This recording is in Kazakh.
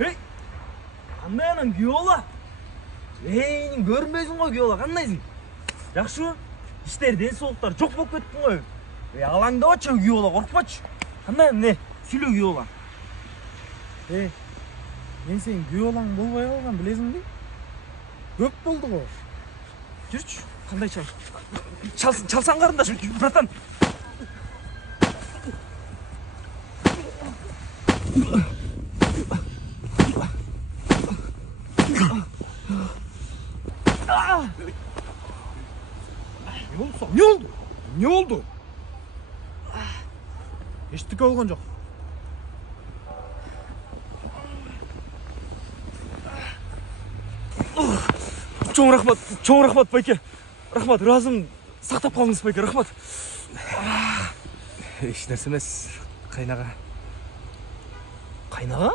Ей, қандай анан күйеу бала? Ей, көрмейсің ғой күйеу бала, қандайсың? Жақсы ма? Іштер денсаулықтар жоқ болып кеттің ғой. Алаңдабачы күйеу бала, қорықпачы. Қандай не? Сүйле күйеу бала. Мен сен күйеу балаң болбай қалған білесің бе? Көп болды ғой. Жүрші, қандай çalsan қарындаш, братан. Ne oldu? Ne oldu? Eşitlik olған жоқ. Чоң рахмат, байке. Рахмат, разым сақтап қалыңыз, байке, рахмат. Еш нәрсе емес, қайнаға. Қайнаға?